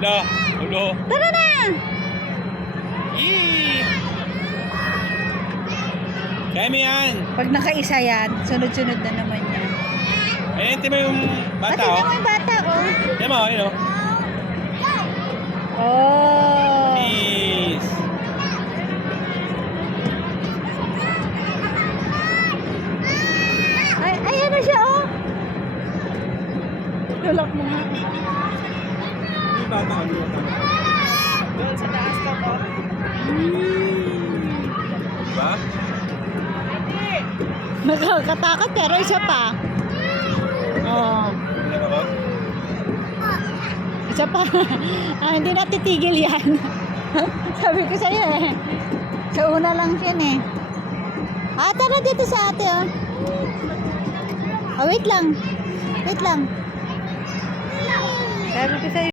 Hala, ulo. Tara na! Yee! Kaya mo yan. Pag nakaisa yan, sunod-sunod na naman yan. Eh, tingnan mo yung bata, Tingnan oh. mo yung bata, oh. Tingnan mo, yun, oh. Oh. Peace. Ay, ayan na siya, oh. Lulak mo nga. Yung bata, ano? Doon sa taas ka po. Diba? Nakakatakot pero isa pa. Oh. Tingnan mo, oh. Isa pa. Hindi na titigil yan. Sabi ko sa'yo eh. Sa una lang siya eh. Tara dito sa ate oh. Wait lang. Wait lang. Sabi ko sa'yo.